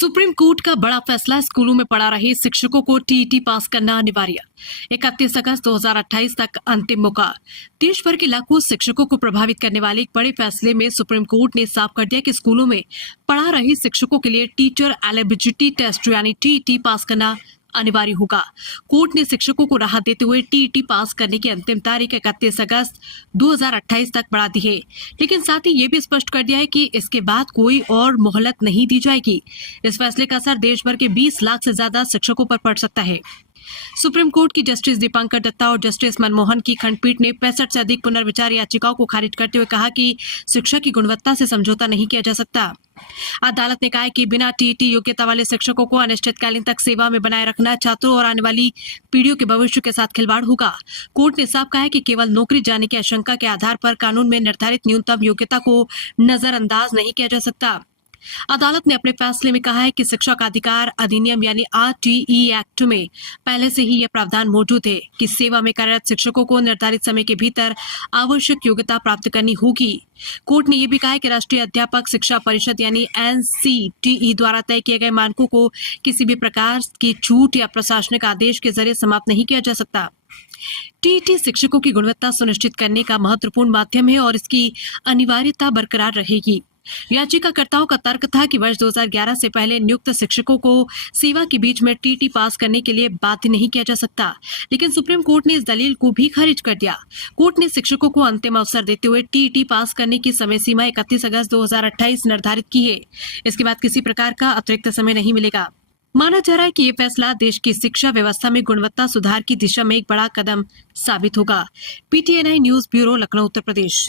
Supreme court का बड़ा फैसला, स्कूलों में पढ़ा रहे शिक्षकों को टीईटी पास करना अनिवार्य। 31 अगस्त 2028 तक अंतिम मौका। देश भर के लाखों शिक्षकों को प्रभावित करने वाले एक बड़े फैसले में सुप्रीम कोर्ट ने साफ कर दिया कि स्कूलों में पढ़ा रहे शिक्षकों के लिए टीचर एलिजिबिलिटी टेस्ट यानी टीईटी पास करना अनिवार्य होगा। कोर्ट ने शिक्षकों को राहत देते हुए टीईटी पास करने की अंतिम तारीख 31 अगस्त 2028 तक बढ़ा दी है, लेकिन साथ ही ये भी स्पष्ट कर दिया है कि इसके बाद कोई और मोहलत नहीं दी जाएगी। इस फैसले का असर देश भर के 20 लाख से ज्यादा शिक्षकों पर पड़ सकता है। सुप्रीम कोर्ट की जस्टिस दीपांकर दत्ता और जस्टिस मनमोहन की खंडपीठ ने 65 से अधिक पुनर्विचार याचिकाओं को खारिज करते हुए कहा कि शिक्षा की गुणवत्ता से समझौता नहीं किया जा सकता। अदालत ने कहा कि बिना टीईटी योग्यता वाले शिक्षकों को अनिश्चितकालीन तक सेवा में बनाए रखना छात्रों और आने वाली पीढ़ियों के भविष्य के साथ खिलवाड़ होगा। कोर्ट ने साफ कहा है कि केवल नौकरी जाने की आशंका के आधार पर कानून में निर्धारित न्यूनतम योग्यता को नजरअंदाज नहीं किया जा सकता। अदालत ने अपने फैसले में कहा है कि शिक्षा का अधिकार अधिनियम यानी आरटीई एक्ट में पहले से ही यह प्रावधान मौजूद है कि सेवा में कार्यरत शिक्षकों को निर्धारित समय के भीतर आवश्यक योग्यता प्राप्त करनी होगी। कोर्ट ने यह भी कहा है कि राष्ट्रीय अध्यापक शिक्षा परिषद यानी एनसीटीई द्वारा तय किए गए मानकों को किसी भी प्रकार की छूट या प्रशासनिक आदेश के जरिए समाप्त नहीं किया जा सकता। टीईटी शिक्षकों की गुणवत्ता सुनिश्चित करने का महत्वपूर्ण माध्यम है और इसकी अनिवार्यता बरकरार रहेगी। याचिकाकर्ताओं का तर्क था कि वर्ष 2011 से पहले नियुक्त शिक्षकों को सेवा के बीच में टीईटी पास करने के लिए बाध्य नहीं किया जा सकता, लेकिन सुप्रीम कोर्ट ने इस दलील को भी खारिज कर दिया। कोर्ट ने शिक्षकों को अंतिम अवसर देते हुए टीईटी पास करने की समय सीमा 31 अगस्त 2028 निर्धारित की है। इसके बाद किसी प्रकार का अतिरिक्त समय नहीं मिलेगा। माना जा रहा है कि ये फैसला देश की शिक्षा व्यवस्था में गुणवत्ता सुधार की दिशा में एक बड़ा कदम साबित होगा। PTNI news bureau, Lucknow, Uttar Pradesh.